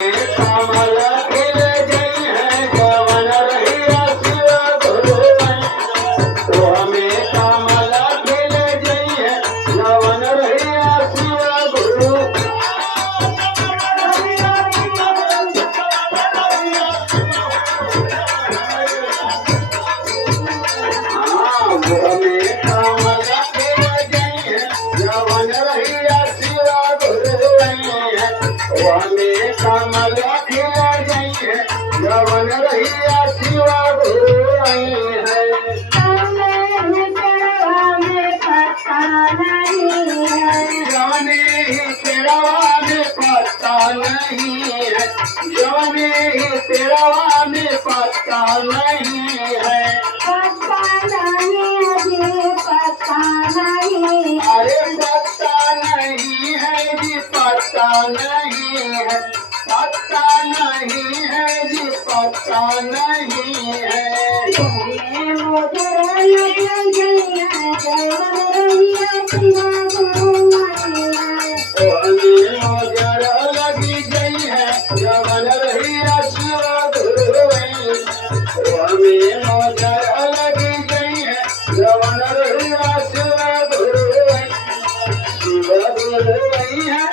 कमल खिल गई है जवन रहिया शिव गुरु तो हमें कमल खिल गई है जवन रहिया शिव गुरु हमें कमल खिल गई है जवन रहिया शिव गुरु हमें कमल खिल गई है जवन रहिया शिव गुरु जवने ही तेरवा में पता नहीं है जवने ही तेरवा में पता नहीं है अरे पता नहीं है जी पता नहीं है पता नहीं है जी पता नहीं है नजर लगी गई है जवन रहिया शिव गुरु हमें नजर लगी गई है जवन रहिया शिव गुरु शिव गुरु है